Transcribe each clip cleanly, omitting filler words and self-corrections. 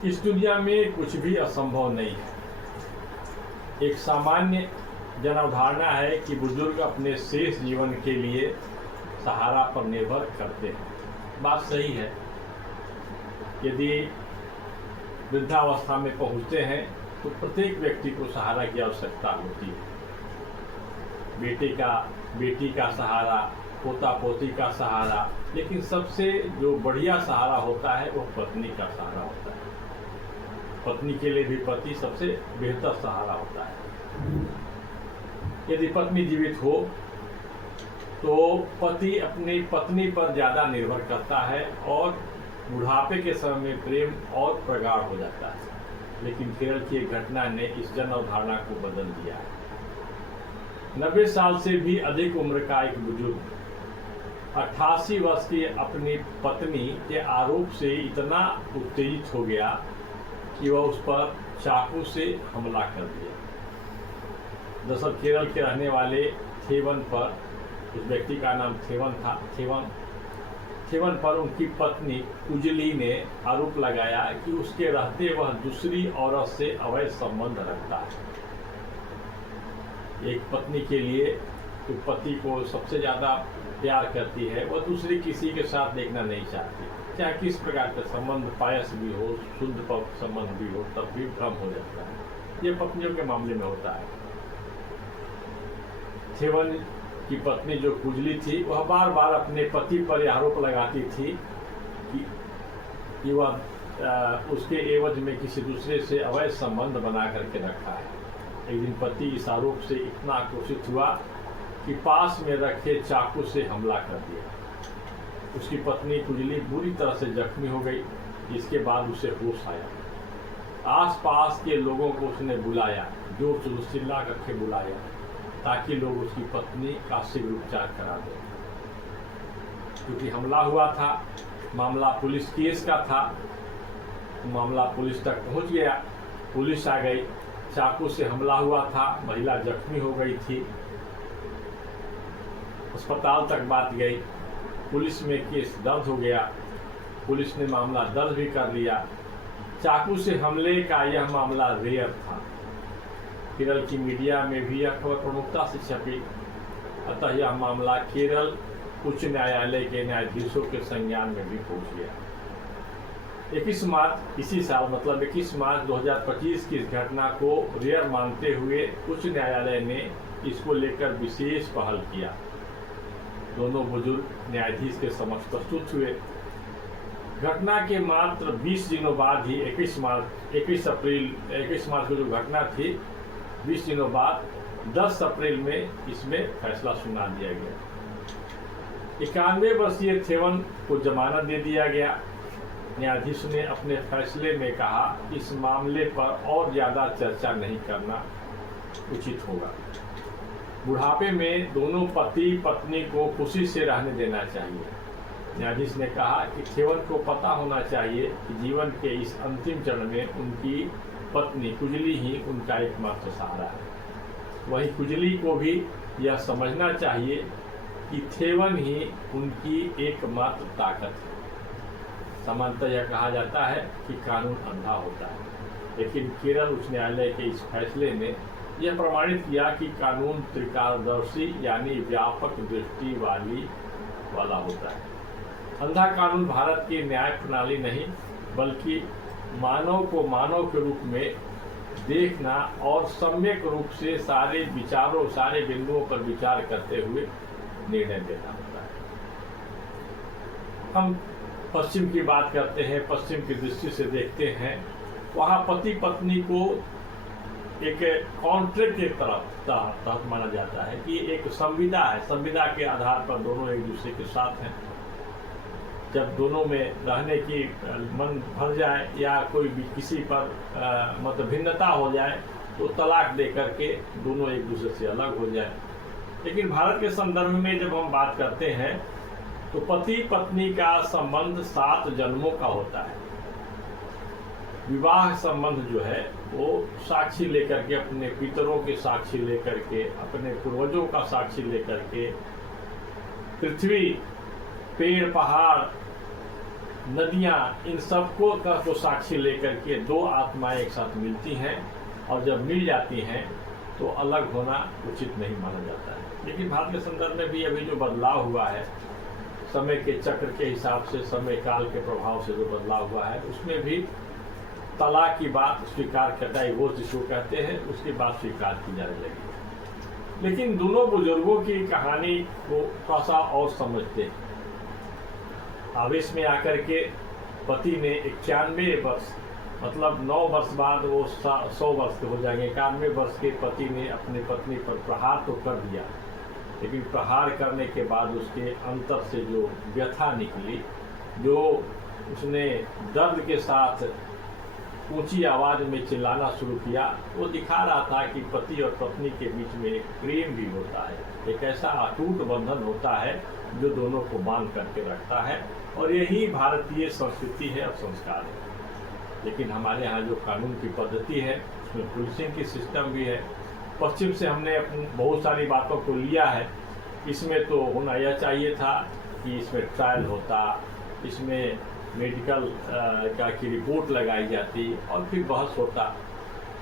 इस दुनिया में कुछ भी असंभव नहीं है। एक सामान्य जन अवधारणा है कि बुजुर्ग अपने शेष जीवन के लिए सहारा पर निर्भर करते हैं। बात सही है। यदि वृद्धावस्था में पहुंचते हैं तो प्रत्येक व्यक्ति को सहारा की आवश्यकता होती है। बेटी का सहारा, पोता पोती का सहारा, लेकिन सबसे जो बढ़िया सहारा होता है वो पत्नी का सहारा होता है। पत्नी के लिए भी पति सबसे बेहतर सहारा होता है। यदि पत्नी जीवित हो तो पति अपनी पत्नी पर ज़्यादा निर्भर करता है और बुढ़ापे के समय में प्रेम और प्रगाढ़ हो जाता है। लेकिन केरल की एक घटना ने इस जन अवधारणा को बदल दिया है। 90 साल से भी अधिक उम्र का एक बुजुर्ग 88 वर्ष की अपनी पत्नी के आरोप से इतना उत्तेजित हो गया कि वह उस पर चाकू से हमला कर दिया। दरअसल केरल के रहने वाले थेवन पर, उस व्यक्ति का नाम थेवन था, थेवन पर उनकी पत्नी कुजली ने आरोप लगाया कि उसके रहते वह दूसरी औरत से अवैध संबंध रखता है। एक पत्नी के लिए जो पति को सबसे ज़्यादा प्यार करती है वह दूसरी किसी के साथ देखना नहीं चाहती, चाहे किस प्रकार का संबंध पायस भी हो, शुद्ध संबंध भी हो, तब भी भ्रम हो जाता है। ये पत्नियों के मामले में होता है। थेवन की पत्नी जो कुजली थी वह बार बार अपने पति पर आरोप लगाती थी कि वह उसके एवज में किसी दूसरे से अवैध संबंध बना करके रखा है। एक दिन पति इस आरोप से इतना आक्रोशित हुआ कि पास में रखे चाकू से हमला कर दिया। उसकी पत्नी कुजली बुरी तरह से जख्मी हो गई। इसके बाद उसे होश आया। आसपास के लोगों को उसने बुलाया, जोर से चिल्ला करके बुलाया ताकि लोग उसकी पत्नी का शीघ्र उपचार करा दें। क्योंकि हमला हुआ था, मामला पुलिस केस का था, मामला पुलिस तक पहुंच गया। पुलिस आ गई, चाकू से हमला हुआ था, महिला जख्मी हो गई थी, अस्पताल तक बात गई। पुलिस में केस दर्ज हो गया, पुलिस ने मामला दर्ज भी कर लिया। चाकू से हमले का यह मामला रेयर था। केरल की मीडिया में भी यह खबर प्रमुखता से छपी। अतः यह मामला केरल उच्च न्यायालय के न्यायाधीशों के संज्ञान में भी पहुंच गया। 21 मार्च इसी साल, मतलब 21 मार्च 2025 की इस घटना को रेयर मानते हुए उच्च न्यायालय ने इसको लेकर विशेष पहल किया। दोनों बुजुर्ग न्यायाधीश के समक्ष प्रस्तुत हुए। घटना के मात्र 20 दिनों बाद ही 21 मार्च को जो घटना थी, 20 दिनों बाद 10 अप्रैल में इसमें फैसला सुना दिया गया। 91 वर्षीय थेवन को जमानत दे दिया गया। न्यायाधीश ने अपने फैसले में कहा इस मामले पर और ज़्यादा चर्चा नहीं करना उचित होगा। बुढ़ापे में दोनों पति पत्नी को खुशी से रहने देना चाहिए। न्यायाधीश ने कहा कि थेवन को पता होना चाहिए कि जीवन के इस अंतिम चरण में उनकी पत्नी कुजली ही उनका एकमात्र सहारा है। वहीं कुजली को भी यह समझना चाहिए कि थेवन ही उनकी एकमात्र ताकत है। सामान्यतः यह कहा जाता है कि कानून अंधा होता है, लेकिन केरल उच्च न्यायालय के इस फैसले ने यह प्रमाणित किया कि कानून त्रिकालदर्शी यानी व्यापक दृष्टि वाला होता है। अंधा कानून भारत की न्याय प्रणाली नहीं, बल्कि मानव को मानव के रूप में देखना और सम्यक रूप से सारे बिंदुओं पर विचार करते हुए निर्णय देना होता है। हम पश्चिम की बात करते हैं, पश्चिम की दृष्टि से देखते हैं। वहाँ पति पत्नी को एक कॉन्ट्रैक्ट के तहत माना जाता है कि एक संविदा है, संविदा के आधार पर दोनों एक दूसरे के साथ हैं। जब दोनों में रहने की मन भर जाए या कोई भी किसी पर मतलब भिन्नता हो जाए तो तलाक दे करके दोनों एक दूसरे से अलग हो जाए। लेकिन भारत के संदर्भ में जब हम बात करते हैं तो पति पत्नी का संबंध 7 जन्मों का होता है। विवाह संबंध जो है वो साक्षी लेकर के, अपने पितरों के साक्षी लेकर के, अपने पूर्वजों का साक्षी लेकर के, पृथ्वी, पेड़, पहाड़, नदियाँ, इन सबको को साक्षी लेकर के दो आत्माएं एक साथ मिलती हैं, और जब मिल जाती हैं तो अलग होना उचित नहीं माना जाता है। लेकिन भारत के संदर्भ में भी अभी जो बदलाव हुआ है, समय के चक्र के हिसाब से, समय काल के प्रभाव से जो बदलाव हुआ है, उसमें भी तलाक की बात स्वीकार करना, डिवोर्स जिसको कहते हैं, उसकी बात स्वीकार की जाने लगी। लेकिन दोनों बुजुर्गों की कहानी को थोड़ा सा और समझते हैं। आवेश में आकर के पति ने 91 वर्ष, मतलब 9 वर्ष बाद वो 100 वर्ष के हो जाएंगे, 91 वर्ष के पति ने अपनी पत्नी पर प्रहार तो कर दिया, लेकिन प्रहार करने के बाद उसके अंतर से जो व्यथा निकली, जो उसने दर्द के साथ ऊंची आवाज में चिल्लाना शुरू किया, वो दिखा रहा था कि पति और पत्नी के बीच में एक प्रेम भी होता है, एक ऐसा अटूट बंधन होता है जो दोनों को बांध करके रखता है, और यही भारतीय संस्कृति है और संस्कार है। लेकिन हमारे यहाँ जो कानून की पद्धति है, उसमें पुलिसिंग की सिस्टम भी है। पश्चिम से हमने बहुत सारी बातों को लिया है। इसमें तो होना यह चाहिए था कि इसमें ट्रायल होता, इसमें मेडिकल की रिपोर्ट लगाई जाती और फिर बहस होता।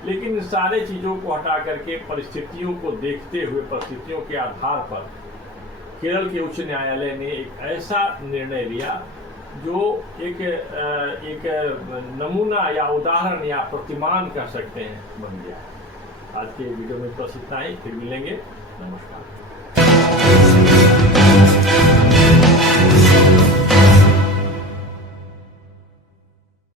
लेकिन इन सारे चीज़ों को हटा करके परिस्थितियों को देखते हुए, परिस्थितियों के आधार पर केरल के उच्च न्यायालय ने एक ऐसा निर्णय लिया जो एक नमूना या उदाहरण या प्रतिमान कह सकते हैं बन गया। आज के वीडियो में बस इतना ही, फिर मिलेंगे। नमस्कार।